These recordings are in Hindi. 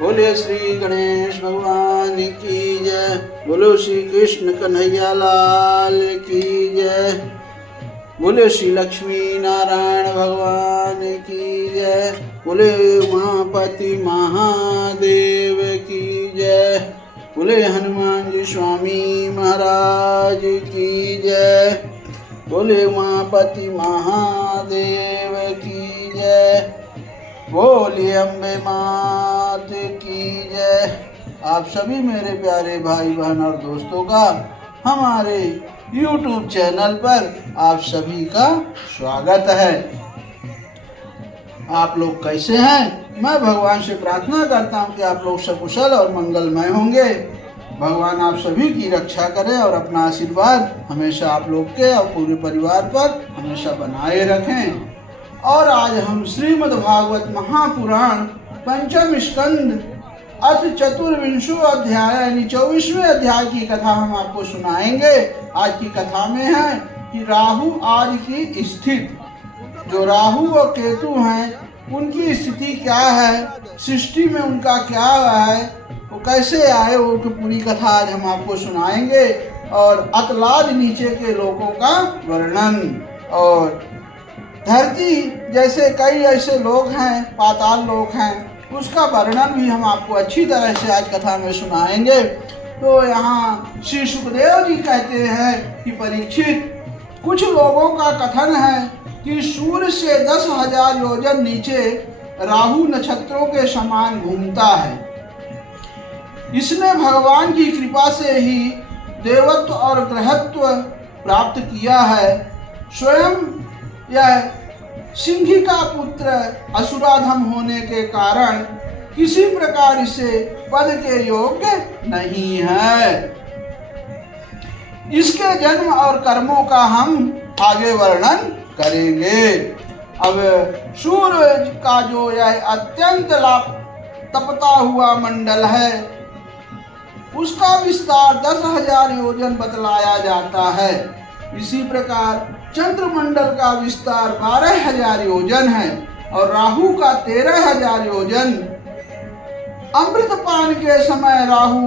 बोले श्री गणेश भगवान की जय। बोलो श्री कृष्ण कन्हैया लाल की जय। बोले श्री लक्ष्मी नारायण भगवान की जय। बोले उमापति महादेव की जय। बोले हनुमान जी स्वामी महाराज की जय। बोले उमापति महादेव की जय। बोले अम्बे मात की जय। आप सभी मेरे प्यारे भाई बहन और दोस्तों का हमारे YouTube चैनल पर आप सभी का स्वागत है। आप लोग कैसे हैं? मैं भगवान से प्रार्थना करता हूं कि आप लोग सकुशल और मंगलमय होंगे। भगवान आप सभी की रक्षा करें और अपना आशीर्वाद हमेशा आप लोग के और पूरे परिवार पर हमेशा बनाए रखें। और आज हम श्रीमद् भागवत महापुराण पंचम स्कंद अथ चतुर्विंशो अध्याय यानी 24वें अध्याय की कथा हम आपको सुनाएंगे। आज की कथा में है कि राहु आदि की स्थिति, जो राहु और केतु हैं उनकी स्थिति क्या है, सृष्टि में उनका क्या है, वो कैसे आए, वो पूरी कथा आज हम आपको सुनाएंगे। और अतलाद नीचे के लोगों का वर्णन, और धरती जैसे कई ऐसे लोग हैं, पाताल लोग हैं, उसका वर्णन भी हम आपको अच्छी तरह से आज कथा में सुनाएंगे। तो यहाँ श्री सुखदेव जी कहते हैं कि परीक्षित, कुछ लोगों का कथन है कि सूर्य से 10,000 योजन नीचे राहु नक्षत्रों के समान घूमता है। इसने भगवान की कृपा से ही देवत्व और ग्रहत्व प्राप्त किया है। स्वयं यह सिंही का पुत्र असुराधम होने के कारण किसी प्रकार से पद के योग्य नहीं है। इसके जन्म और कर्मों का हम आगे वर्णन करेंगे। अब सूर्य का जो यह अत्यंत तपता हुआ मंडल है, उसका विस्तार 10,000 योजन बतलाया जाता है। इसी प्रकार चंद्रमंडल का विस्तार 12,000 योजन है और राहु का 13,000 योजन। अमृतपान के समय राहु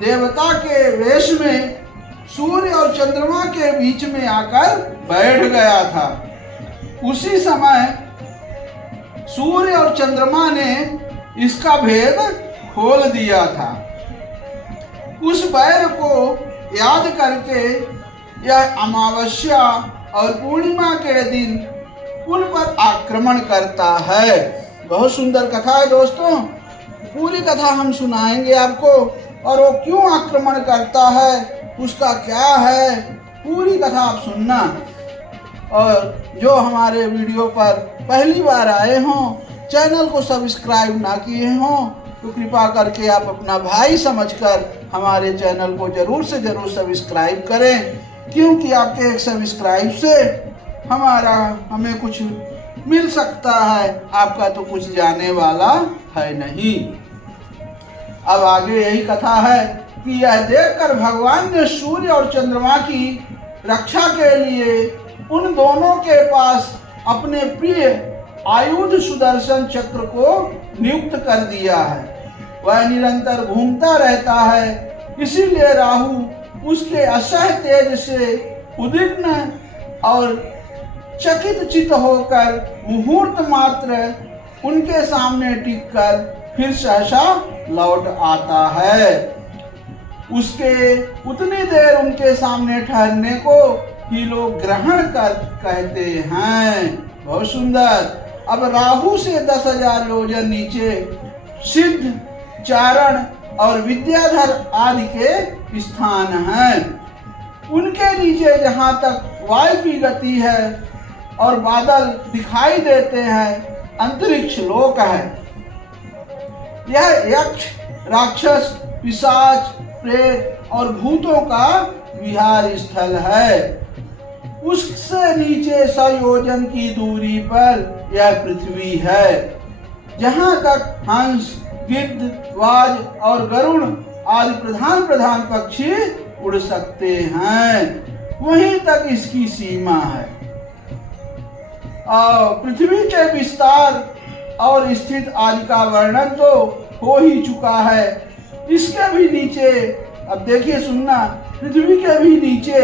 देवता के वेश में सूर्य और चंद्रमा के बीच में आकर बैठ गया था। उसी समय सूर्य और चंद्रमा ने इसका भेद खोल दिया था। उस बैर को याद करके यह अमावस्या और पूर्णिमा के दिन उन पर आक्रमण करता है। बहुत सुंदर कथा है दोस्तों, पूरी कथा हम सुनाएंगे आपको। और वो क्यों आक्रमण करता है, उसका क्या है, पूरी कथा आप सुनना। और जो हमारे वीडियो पर पहली बार आए हों, चैनल को सब्सक्राइब ना किए हों, तो कृपा करके आप अपना भाई समझकर हमारे चैनल को जरूर से जरूर सब्सक्राइब करें, क्योंकि आपके एक सब्सक्राइब से हमें कुछ मिल सकता है, आपका तो कुछ जाने वाला है नहीं। अब आगे यही कथा है कि यह देखकर भगवान ने सूर्य और चंद्रमा की रक्षा के लिए उन दोनों के पास अपने प्रिय आयुध सुदर्शन चक्र को नियुक्त कर दिया है। वह निरंतर घूमता रहता है, इसीलिए राहु उसके असह्य तेज से उद्विग्न और चकित चित होकर मुहूर्त मात्र उनके सामने टिककर फिर सहसा लौट आता है। उसके उतनी देर उनके सामने ठहरने को ही लोग ग्रहण कर कहते हैं। बहुत सुंदर। अब राहु से 10,000 योजन नीचे सिद्ध, चारण और विद्याधर आदि के स्थान हैं। उनके नीचे जहाँ तक वायु की गति है और बादल दिखाई देते हैं, अंतरिक्ष लोक है। यह यक्ष, राक्षस, पिशाच, प्रेत और भूतों का विहार स्थल है। उससे नीचे 100 योजन की दूरी पर यह पृथ्वी है, जहाँ तक हंस, गिद्ध, वाज और गरुड़ आदि प्रधान प्रधान पक्षी उड़ सकते हैं, वहीं तक इसकी सीमा है। और पृथ्वी के विस्तार और स्थित आदि का वर्णन तो हो ही चुका है। इसके भी नीचे, अब देखिए सुनना, पृथ्वी के भी नीचे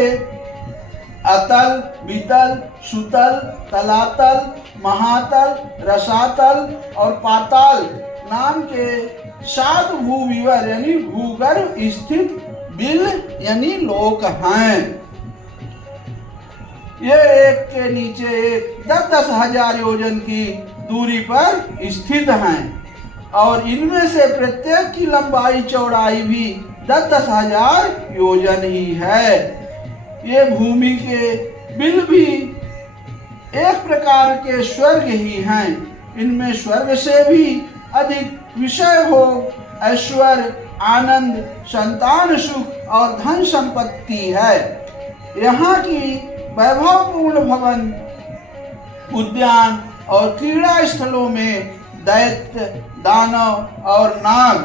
अतल, वितल, सुतल, तलातल, महातल, रसातल और पाताल नाम के 7 भूविवर यानी भूगर्भ स्थित बिल यानी लोक हैं। ये एक के नीचे एक 10-10 हजार योजन की दूरी पर स्थित हैं और इनमें से प्रत्येक की लंबाई चौड़ाई भी 10-10 हजार योजन ही है। ये भूमि के बिल भी एक प्रकार के स्वर्ग ही हैं। इनमें स्वर्ग से भी अधिक विषय भोग, ऐश्वर्य, आनंद, संतान सुख और धन संपत्ति है। यहाँ की वैभवपूर्ण भवन, उद्यान और क्रीड़ा स्थलों में दैत्य, दानव और नाग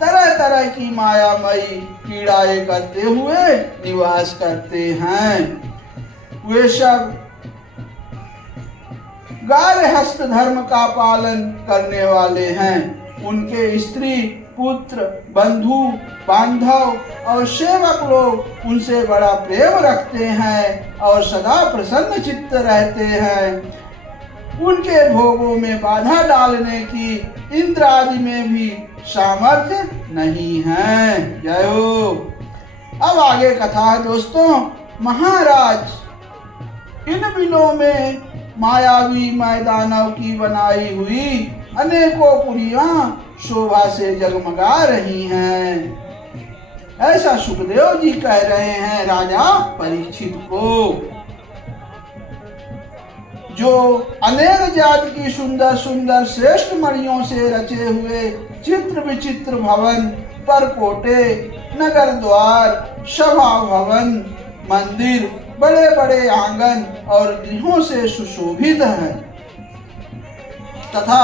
तरह तरह की मायामयी क्रीड़ाएं करते हुए निवास करते हैं। वे सब गार्हस्थ धर्म का पालन करने वाले हैं। उनके स्त्री, पुत्र, बंधु, बांधव और सेवक लोग उनसे बड़ा प्रेम रखते हैं और सदा प्रसन्न चित्त रहते हैं। उनके भोगों में बाधा डालने की इंद्र आदि में भी सामर्थ्य नहीं है। जय हो। अब आगे कथा है दोस्तों। महाराज, इन बिलों में मायावी मैदानों की बनाई हुई अनेकों पुरियां शोभा से जगमगा रही हैं। ऐसा सुखदेव जी कह रहे हैं राजा परीक्षित को। जो अनेक जात की सुंदर सुंदर श्रेष्ठ मणियों से रचे हुए चित्र विचित्र भवन, परकोटे, नगर द्वार, सभा भवन, मंदिर, बड़े बड़े आंगन और गृहों से सुशोभित है तथा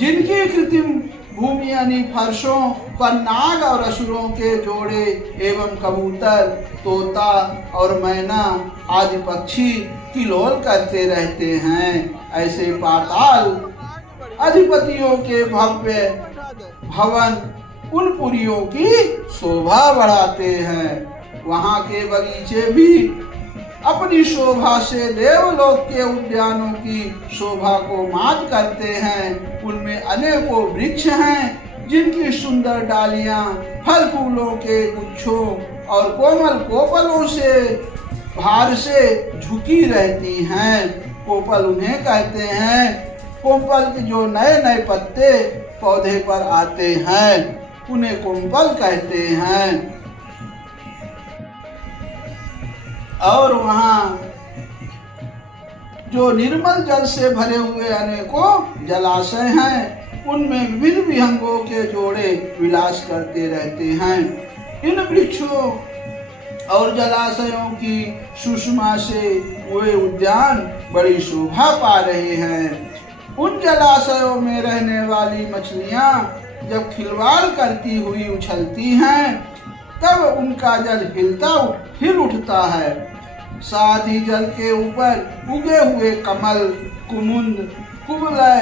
जिनकी कृत्रिम भूमि यानी फर्शों पर नाग और असुरों के जोड़े एवं कबूतर, तोता और मैना आदि पक्षी किलोल करते रहते हैं, ऐसे पाताल अधिपतियों के भव्य भवन उन पुरियों की शोभा बढ़ाते हैं। वहाँ के बगीचे भी अपनी शोभा से देवलोक के उद्यानों की शोभा को मात करते हैं। उनमें अनेकों वृक्ष हैं जिनकी सुंदर डालियां फल फूलों के गुच्छों और कोमल कोपलों से भार से झुकी रहती हैं। कोपल उन्हें कहते हैं, कोपल के जो नए नए पत्ते पौधे पर आते हैं उन्हें कोपल कहते हैं। और वहाँ जो निर्मल जल से भरे हुए अनेकों जलाशय हैं, उनमें विविध विहंगों के जोड़े विलास करते रहते हैं। इन वृक्षों और जलाशयों की सुषमा से वे उद्यान बड़ी शोभा पा रहे हैं। उन जलाशयों में रहने वाली मछलियां जब खिलवाड़ करती हुई उछलती हैं, तब उनका जल हिल उठता है। साथ ही जल के ऊपर उगे हुए कमल, कुमुद, कुवलय,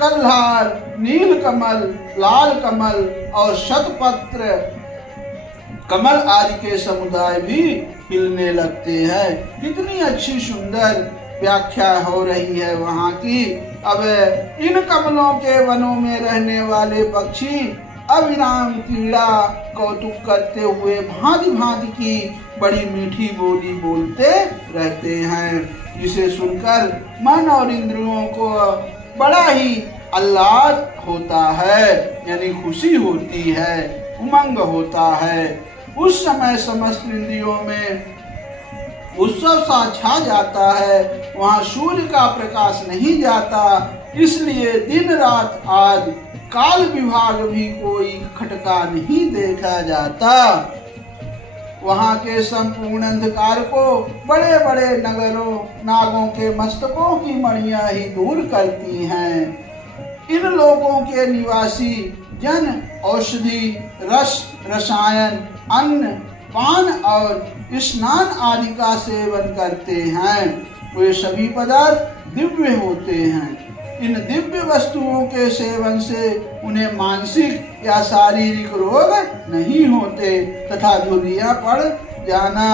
कल्हार, नील कमल, लाल कमल और शतपत्र कमल आदि के समुदाय भी हिलने लगते हैं। कितनी अच्छी सुंदर व्याख्या हो रही है वहाँ की। अब इन कमलों के वनों में रहने वाले पक्षी अविराम क्रीड़ा कौतुक करते हुए भांति भांति की बड़ी मीठी बोली बोलते रहते हैं, जिसे सुनकर मन और इंद्रियों को बड़ा ही आह्लाद होता है, यानी खुशी होती है, उमंग होता है। उस समय समस्त इंद्रियों में उत्सव सा छा जाता है। वहाँ सूर्य का प्रकाश नहीं जाता, इसलिए दिन रात आदि काल विभाग भी कोई खटका नहीं देखा जाता। वहाँ के संपूर्ण अंधकार को बड़े बड़े नगरों नागों के मस्तकों की मणियां ही दूर करती हैं। इन लोगों के निवासी जन औषधि, रस, रसायन, अन्न, पान और स्नान आदि का सेवन करते हैं। वे सभी पदार्थ दिव्य होते हैं। इन दिव्य वस्तुओं के सेवन से उन्हें मानसिक या शारीरिक रोग नहीं होते तथा झुर्रियां पड़ जाना,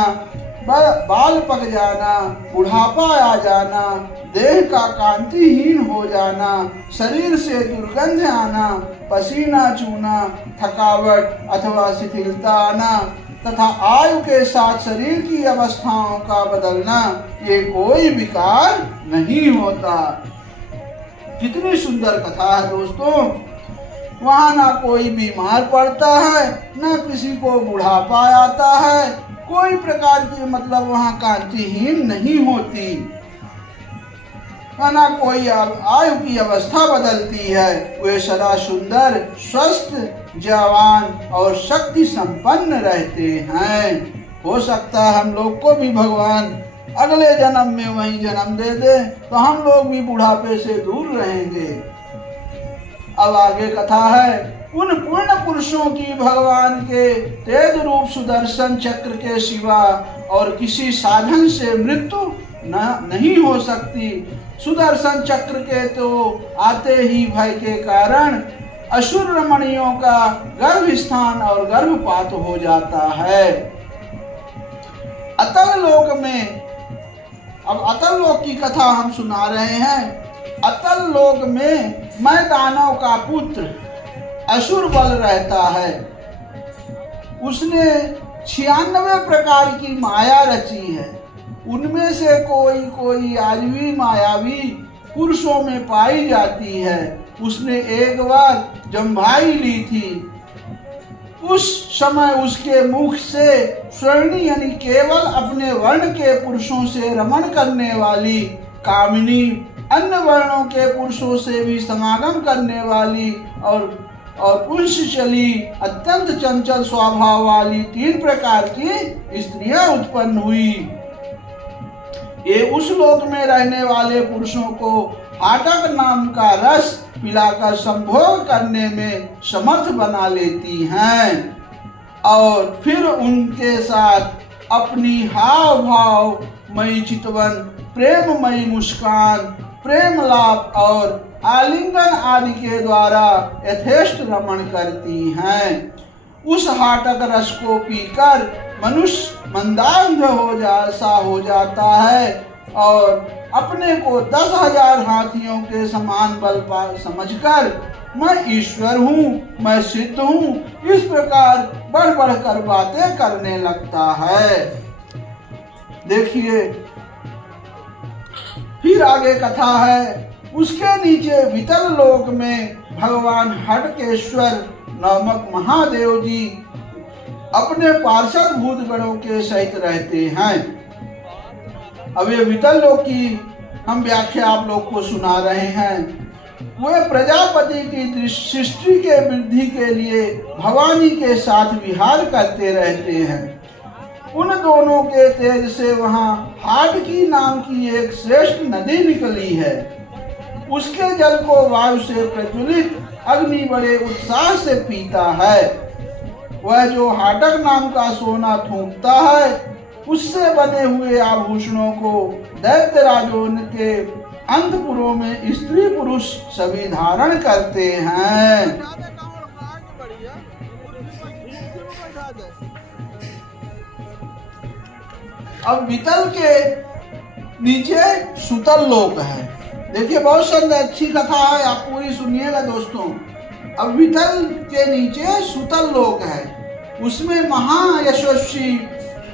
बाल पक जाना, बुढ़ापा आ जाना, देह का कांतिहीन हो जाना, शरीर से दुर्गंध आना, पसीना चूना, थकावट अथवा शिथिलता आना तथा आयु के साथ शरीर की अवस्थाओं का बदलना, ये कोई विकार नहीं होता। कितनी सुंदर कथा है दोस्तों। वहाँ ना कोई बीमार पड़ता है, ना किसी को बुढ़ापा आता है, कोई प्रकार की मतलब वहाँ कांतिहीन नहीं होती, ना कोई आयु की अवस्था बदलती है। वे सदा सुंदर, स्वस्थ, जवान और शक्ति संपन्न रहते हैं। हो सकता है हम लोग को भी भगवान अगले जन्म में वही जन्म दे दे तो हम लोग भी बुढ़ापे से दूर रहेंगे। अब आगे कथा है, उन पूर्ण पुरुषों की भगवान के तेज रूप सुदर्शन चक्र के सिवा और किसी साधन से मृत्यु नहीं हो सकती। सुदर्शन चक्र के तो आते ही भय के कारण असुर रमणियों का गर्भ स्थान और गर्भपात हो जाता है। अतल लोक में, अब अतल लोक की कथा हम सुना रहे हैं। अतल लोक में मैं दानव का पुत्र असुर बल रहता है। उसने 96 प्रकार की माया रची है। उनमें से कोई आज भी मायावी पुरुषों में पाई जाती है। उसने एक बार जम्भाई ली थी। उस समय उसके मुख से स्वर्णी यानी केवल अपने वर्ण के पुरुषों से रमण करने वाली कामिनी, अन्य वर्णों के पुरुषों से भी समागम करने वाली और पुंसचली अत्यंत चंचल स्वभाव वाली 3 प्रकार की स्त्रियां उत्पन्न हुई। ये उस लोक में रहने वाले पुरुषों को फाटक नाम का रस पिलाकर संभोग करने में समर्थ बना लेती हैं और फिर उनके साथ अपनी हाव भाव मई चितवन, प्रेममयी मुस्कान, प्रेम लाभ और आलिंगन आदि के द्वारा यथेष्ट रमण करती हैं। उस हाटक रस को पीकर मनुष्य मंदांध हो जाता है और अपने को 10,000 हाथियों के समान बल समझकर मैं ईश्वर हूँ, मैं सिद्ध हूँ, इस प्रकार बढ़ बढ़ कर बातें करने लगता है। देखिए फिर आगे कथा है। उसके नीचे वितल लोक में भगवान हटकेश्वर नामक महादेव जी अपने पार्षद भूत गणों के सहित रहते हैं। अब ये वितल लोक की हम व्याख्या आप लोग को सुना रहे हैं। वे प्रजापति की सृष्टि के वृद्धि के लिए भवानी के साथ विहार करते रहते हैं। उन दोनों के तेज से वहाँ हाटकी नाम की एक श्रेष्ठ नदी निकली है। उसके जल को वायु से प्रज्वलित अग्नि बड़े उत्साह से पीता है। वह जो हाटक नाम का सोना थूकता है, उससे बने हुए आभूषणों को दैत्यराजों के अंतपुरों में स्त्री पुरुष सभी धारण करते हैं। अब वितल के नीचे सुतल लोक है। देखिए बहुत सुंदर अच्छी कथा है, आप पूरी सुनिएगा दोस्तों। अब वितल के नीचे सुतल लोक है। उसमें महायशस्वी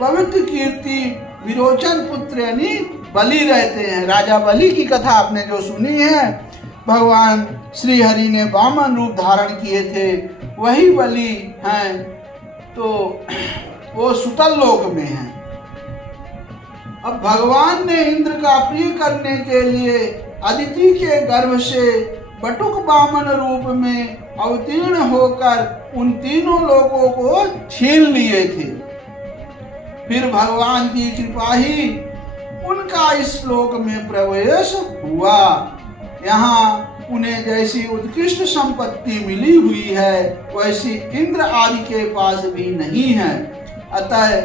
पवित्र कीर्ति विरोचन पुत्र यानी बलि रहते हैं। राजा बलि की कथा आपने जो सुनी है, भगवान श्री हरि ने वामन रूप धारण किए थे, वही बलि हैं। तो वो सुतल लोक में हैं। अब भगवान ने इंद्र का प्रिय करने के लिए अदिति के गर्भ से बटुक वामन रूप में अवतीर्ण होकर उन तीनों लोगों को छीन लिए थे। फिर भगवान की कृपा ही उनका इस श्लोक में प्रवेश हुआ। यहाँ उन्हें जैसी उत्कृष्ट संपत्ति मिली हुई है, वैसी इंद्र आदि के पास भी नहीं है। अतः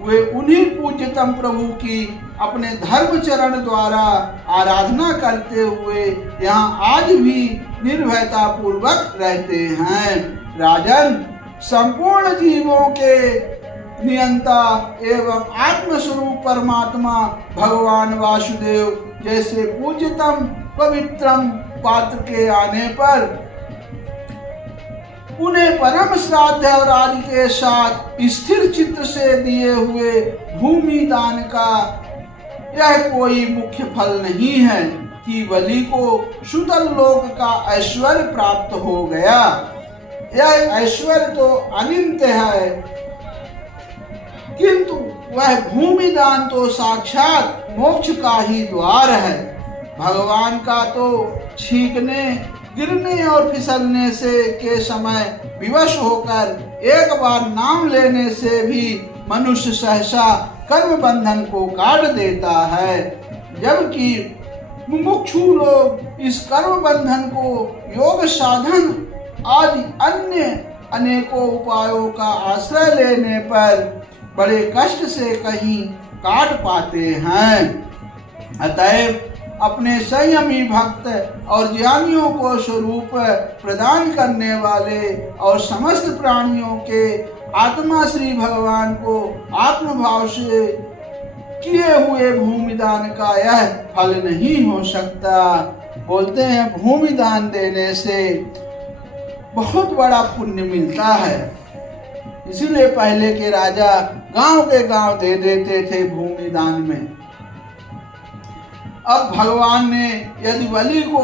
वे उन्हीं पूज्यतम प्रभु की अपने धर्म चरण द्वारा आराधना करते हुए यहाँ आज भी निर्भयता पूर्वक रहते हैं। राजन, संपूर्ण जीवों के नियंता एवं आत्मस्वरूप परमात्मा भगवान वासुदेव जैसे पूज्यतम पवित्रम पात्र के आने पर उन्हें परम श्राद्ध और आदि के साथ स्थिर चित्त से दिए हुए भूमि दान का यह कोई मुख्य फल नहीं है कि बलि को सुतल लोक का ऐश्वर्य प्राप्त हो गया। यह ऐश्वर्य तो अनंत है, किंतु वह भूमि दान तो साक्षात मोक्ष का ही द्वार है। भगवान का तो छींकने, गिरने और फिसलने से के समय विवश होकर एक बार नाम लेने से भी मनुष्य सहसा कर्म बंधन को काट देता है, जबकि मुमुक्षु लोग इस कर्म बंधन को योग साधन आदि अन्य अनेकों उपायों का आश्रय लेने पर बड़े कष्ट से कहीं काट पाते हैं। अतएव अपने संयमी भक्त और ज्ञानियों को स्वरूप प्रदान करने वाले और समस्त प्राणियों के आत्मा श्री भगवान को आत्मभाव से किए हुए भूमिदान का यह फल नहीं हो सकता। बोलते हैं भूमि दान देने से बहुत बड़ा पुण्य मिलता है, इसीलिए पहले के राजा गांव के गांव दे देते थे भूमि दान में। अब भगवान ने यदि बलि को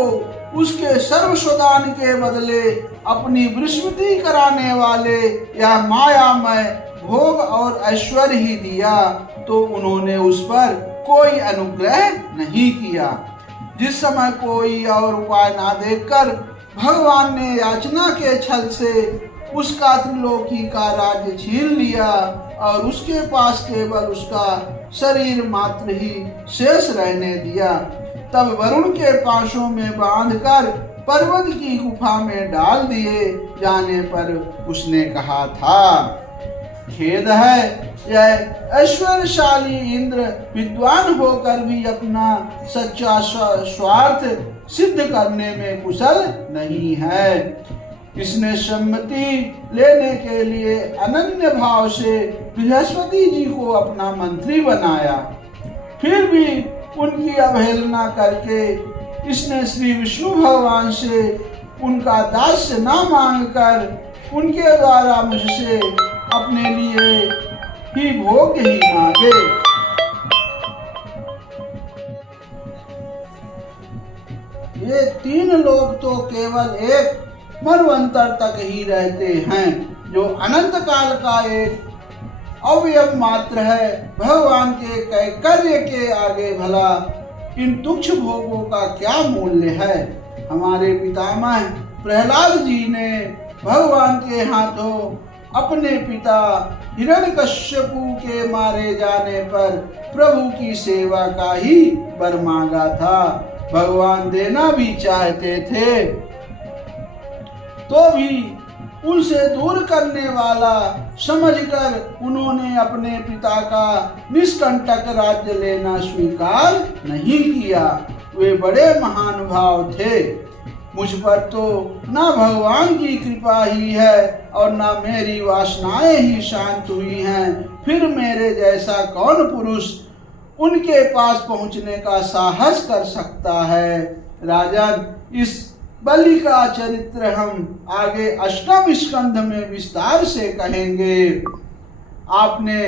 उसके सर्वस्वदान के बदले अपनी विस्मृति कराने वाले या मायामय भोग और ऐश्वर्य ही दिया तो उन्होंने उस पर कोई अनुग्रह नहीं किया। जिस समय कोई और उपाय ना देखकर भगवान ने याचना के छल से उसका त्रिलोकी का राज्य छीन लिया और उसके पास केवल उसका शरीर मात्र ही शेष रहने दिया। तब वरुण के पाशों में बांधकर पर्वत की गुफा में डाल दिए जाने पर उसने कहा था, खेद है, यह ऐश्वर्यशाली इंद्र विद्वान होकर भी अपना सच्चा स्वार्थ सिद्ध करने में कुशल नहीं है। इसने सम्मति लेने के लिए अनन्य भाव से बृहस्पति जी को अपना मंत्री बनाया, फिर भी उनकी अवहेलना करके इसने श्री विष्णु भगवान से उनका दास्य ना मांगकर उनके द्वारा मुझसे अपने लिए ही भोग ही मांगे। ये तीन लोग तो केवल एक मन्वंतर तक ही रहते हैं, जो अनंत काल का एक अवयव मात्र है। भगवान के कैंकर्य के आगे भला इन तुच्छ भोगों का क्या मूल्य है। हमारे पितामह प्रहलाद जी ने भगवान के हाथों अपने पिता हिरण्यकश्यपु के मारे जाने पर प्रभु की सेवा का ही वर मांगा था। भगवान देना भी चाहते थे तो भी उनसे दूर करने वाला समझकर उन्होंने अपने पिता का निष्कंटक राज्य लेना स्वीकार नहीं किया। वे बड़े महानुभाव थे। मुझ पर तो ना भगवान की कृपा ही है और ना मेरी वासनाएं ही शांत हुई हैं। फिर मेरे जैसा कौन पुरुष उनके पास पहुंचने का साहस कर सकता है। राजन, इस बलि का चरित्र हम आगे अष्टम स्कंध में विस्तार से कहेंगे। आपने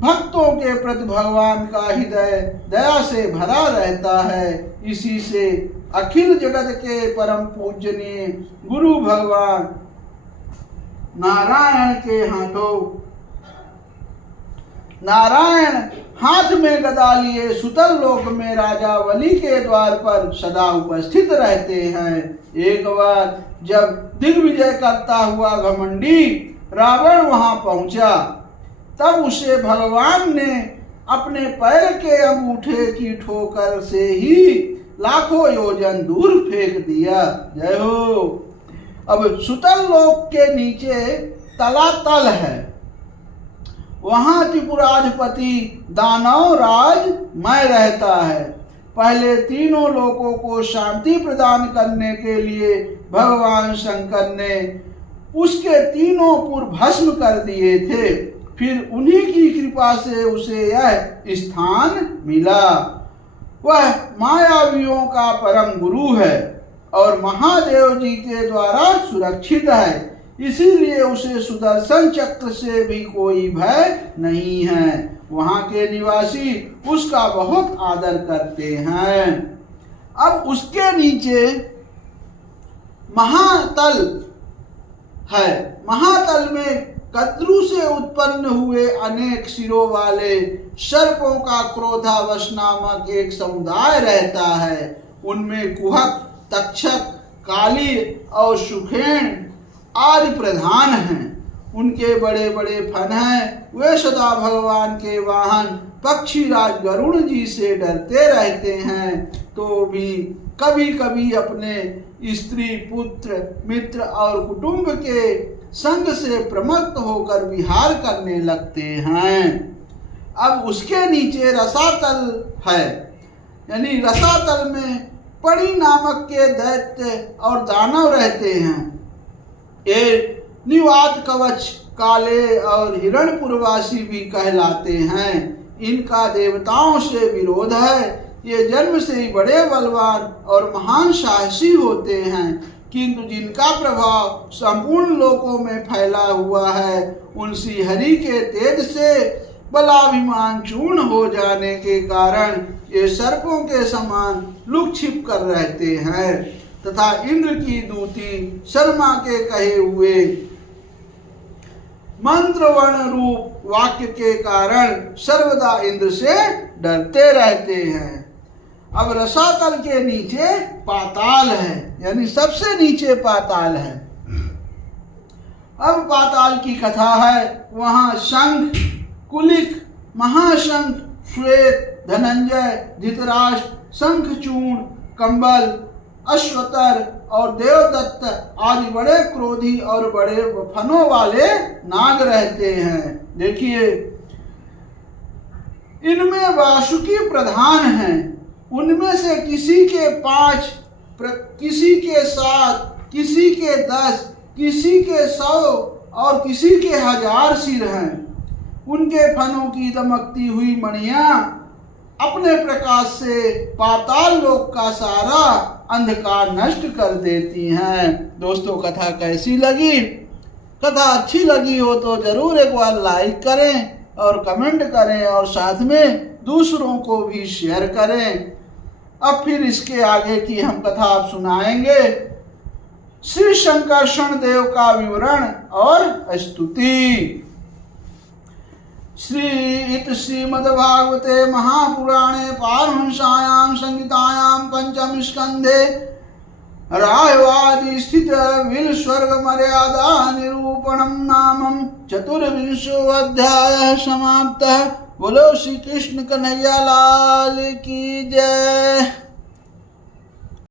भक्तों के प्रति भगवान का हृदय दया से भरा रहता है। इसी से अखिल जगत के परम पूजनीय गुरु भगवान नारायण के नारायण हाथ में गदा लिए सुतल लोक में राजा बलि के द्वार पर सदा उपस्थित रहते हैं। एक बार जब दिग्विजय करता हुआ घमंडी रावण वहां पहुंचा, तब उसे भगवान ने अपने पैर के अंगूठे की ठोकर से ही लाखों योजन दूर फेंक दिया। जय हो। अब सुतल लोक के नीचे तलातल है वहाँ त्रिपुराधिपति दानव राजमय रहता है। पहले तीनों लोकों को शांति प्रदान करने के लिए भगवान शंकर ने उसके तीनों पुर भस्म कर दिए थे। फिर उन्हीं की कृपा से उसे यह स्थान मिला। वह मायावियों का परम गुरु है और महादेव जी के द्वारा सुरक्षित है, इसीलिए उसे सुदर्शन चक्र से भी कोई भय नहीं है। वहाँ के निवासी उसका बहुत आदर करते हैं। अब उसके नीचे महातल है। महातल में कद्रु से उत्पन्न हुए अनेक सिरों वाले सर्पों का क्रोधावश नामक एक समुदाय रहता है। उनमें कुहक, तक्षक, काली और सुखेण आदि प्रधान हैं। उनके बड़े बड़े फन हैं। वे सदा भगवान के वाहन पक्षीराज गरुड़ जी से डरते रहते हैं, तो भी कभी कभी अपने स्त्री, पुत्र, मित्र और कुटुंब के संग से प्रमत्त होकर विहार करने लगते हैं। अब उसके नीचे रसातल है, यानी रसातल में पड़ी नामक के दैत्य और दानव रहते हैं। ये निवात कवच, काले और हिरणपुरवासी भी कहलाते हैं। इनका देवताओं से विरोध है। ये जन्म से ही बड़े बलवान और महान साहसी होते हैं, किंतु जिनका प्रभाव संपूर्ण लोकों में फैला हुआ है, उन श्रीहरि के तेज से बलाभिमान चूर्ण हो जाने के कारण ये सर्पों के समान लुक छिप कर रहते हैं तथा इंद्र की दूती शर्मा के कहे हुए मंत्रवर्ण रूप वाक्य के कारण सर्वदा इंद्र से डरते रहते हैं। अब रसातल के नीचे पाताल है, यानी सबसे नीचे पाताल है। अब पाताल की कथा है। वहाँ शंख, कुलिक, महाशंख, श्वेत, धनंजय, धृतराष्ट्र, शंखचूर्ण, कंबल, अश्वतर और देवदत्त आदि बड़े क्रोधी और बड़े फनों वाले नाग रहते हैं। देखिए, इनमें वासुकी प्रधान हैं। उनमें से किसी के 5, किसी के 7, किसी के 10, किसी के 100 और किसी के 1000 सिर हैं। उनके फनों की दमकती हुई मणियां अपने प्रकाश से पाताल लोक का सारा अंधकार नष्ट कर देती हैं। दोस्तों, कथा कैसी लगी? कथा अच्छी लगी हो तो जरूर एक बार लाइक करें और कमेंट करें और साथ में दूसरों को भी शेयर करें। अब फिर इसके आगे की हम कथा आप सुनाएंगे। श्री शंकरषण देव का विवरण और स्तुति। श्रीमद्भागवते महापुराणे पारमहंस्यां संहितायां पंचम स्कंधे राह्वादि स्थित विलस्वर्ग मर्यादा निरूपणं नामं 24वां अध्यायः समाप्तः। बोलो श्री कृष्ण कन्हैया लाल की जय।